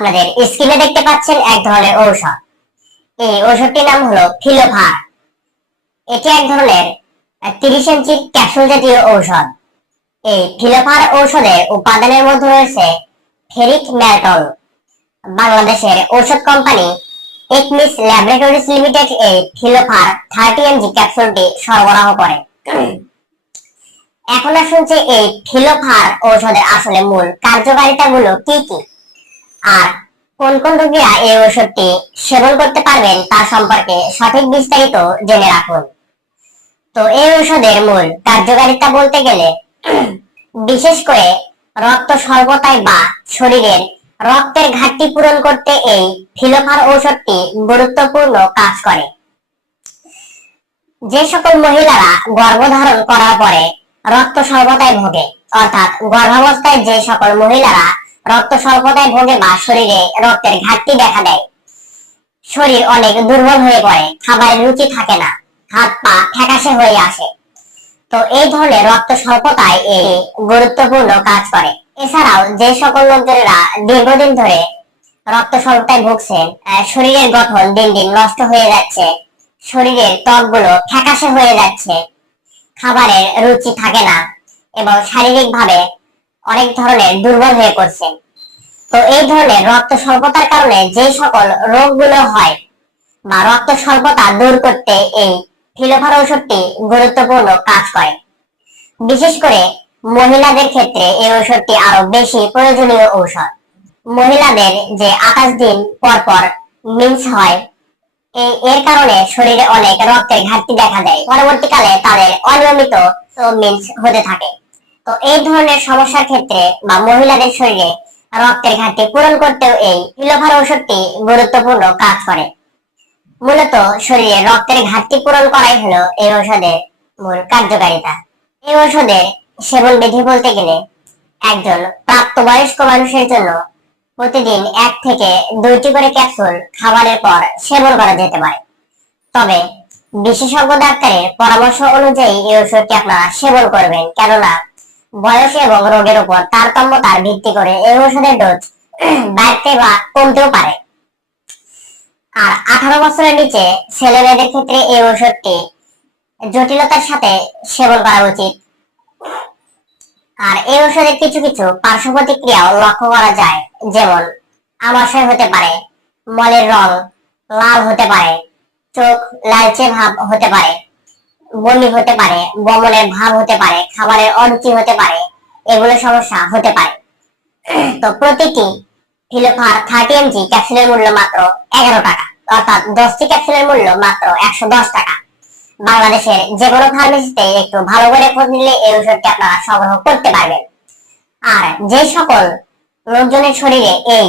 আপনাদের স্ক্রিনে দেখতে পাচ্ছেন এক ধরনের ঔষধ। এই ঔষধটির নাম হলো ফিলোফার। এটি এক ধরনের তিরিশ ইঞ্চি ক্যাপসুল জাতীয় ঔষধ। এই ফিলোফার ঔষধের উপাদানের মধ্যে রয়েছে ফেরিক ম্যালটল বাংলাদেশের ঔষধ কোম্পানি একমিস ল্যাবরেটরিজ লিমিটেড এই ফিলোফার থার্টি এমজি ক্যাপসুলটি সরবরাহ করে। এখন আসুন যে এই ফিলোফার ঔষধের আসলে মূল কার্যকারিতা গুলো কি কি? আর কোন কোন রোগীরা এই ঔষধটি সেবন করতে পারবেন তার সম্পর্কে সঠিক বিস্তারিত জেনে রাখুন। তো এই ঔষধের মূল কার্যকারিতা বলতে গেলে, বিশেষ করে রক্ত স্বল্পতায় বা শরীরের রক্তের ঘাটতি পূরণ করতে এই ফিলোফার ঔষধটি গুরুত্বপূর্ণ কাজ করে। যে সকল মহিলারা গর্ভধারণ করার পরে রক্ত স্বল্পতায় ভোগে, অর্থাৎ গর্ভাবস্থায় যে সকল মহিলারা রক্ত স্বল্পতায় ভোগে বা শরীরে রক্তের ঘাটতি দেখা দেয়। শরীর অনেক দুর্বল হয়ে পড়ে, খাবারের রুচি থাকে না, হাত পা ফ্যাকাশে হয়ে আসে। তো এই ধরনের রক্ত স্বল্পতায় এই গুরুত্বপূর্ণ কাজ করে। এছাড়াও যে সকল লোকজনেরা দীর্ঘদিন ধরে রক্ত স্বল্পতায় ভুগছেন শরীরের গঠন দিন দিন নষ্ট হয়ে যাচ্ছে, শরীরের ত্বকগুলো ফ্যাকাশে হয়ে যাচ্ছে, খাবারের রুচি থাকে না, এবং শারীরিক ভাবে অনেক ধরনের দুর্বল হয়ে পড়ছেন তো এই ধরনের রক্ত স্বল্পতার কারণে যে সকল রোগগুলো হয় বা রক্ত স্বল্পতা দূর করতে এই ফিলোফার ঔষধটি গুরুত্বপূর্ণ কাজ করে। বিশেষ করে মহিলাদের ক্ষেত্রে এই ঔষধটি আরও বেশি প্রয়োজনীয় ঔষধ। মহিলাদের যে আকাশ দিন পর পর মিন্স হয় এই এর কারণে শরীরে অনেক রক্তের ঘাটতি দেখা দেয়। পরবর্তীকালে তাদের অনিয়মিত মিন্স হতে থাকে। তো এই ধরনের সমস্যার ক্ষেত্রে বা মহিলাদের শরীরে রক্তের ঘাটতি পূরণ করতেও এই ফিলোফার ঔষধটি গুরুত্বপূর্ণ কাজ করে। মূলত শরীরে রক্তের ঘাটতি পূরণ করাই হলো এই ঔষধের মূল কার্যকারিতা। এই ঔষধের সেবন বিধি বলতে গেলে একজন প্রাপ্তবয়স্ক মানুষের জন্য প্রতিদিন এক থেকে দুইটি করে ক্যাপসুল খাবারের পর সেবন করা যেতে পারে। তবে বিশেষজ্ঞ ডাক্তারের পরামর্শ অনুযায়ী এই ওষুধটি আপনারা সেবন করবেন, কেননা বয়স এবং রোগের উপর তারতম্যতার ভিত্তি করে এই ওষুধের ডোজ বাড়তে বা কমতেও পারে। আর আঠারো বছরের নিচে ছেলে মেয়েদের ক্ষেত্রে এই ওষুধটি জটিলতার সাথে সেবন করা উচিত। আর এই ওষুধের কিছু কিছু পার্শ্ব প্রতিক্রিয়াও লক্ষ্য করা যায়। যেমন, আমাশয় হতে পারে, মলের রং লাল হতে পারে, চোখ লালচে ভাব হতে পারে। বমি হতে পারে, বমনের ভাব হতে পারে, খাবারের অরুচি হতে পারে, এগুলো সমস্যা হতে পারে। তো প্রতিটি ফিলোফার থার্টি এমজি ক্যাপসুলের মূল্য মাত্র এগারো টাকা, অর্থাৎ দশটি ক্যাপসুলের মূল্য মাত্র একশো দশ টাকা। বাংলাদেশের যে কোনো ফার্মেসিতে একটু ভালো করে খোঁজ নিলে এই ওষুধটি আপনারা সংগ্রহ করতে পারবেন। আর যে সকল লোকজনের শরীরে এই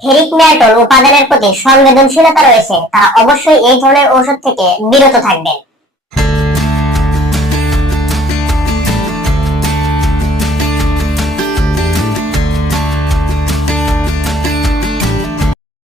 ফেরিক ম্যাটল উপাদানের প্রতি সংবেদনশীলতা রয়েছে, তারা অবশ্যই এই ধরনের ওষুধ থেকে বিরত থাকবেন।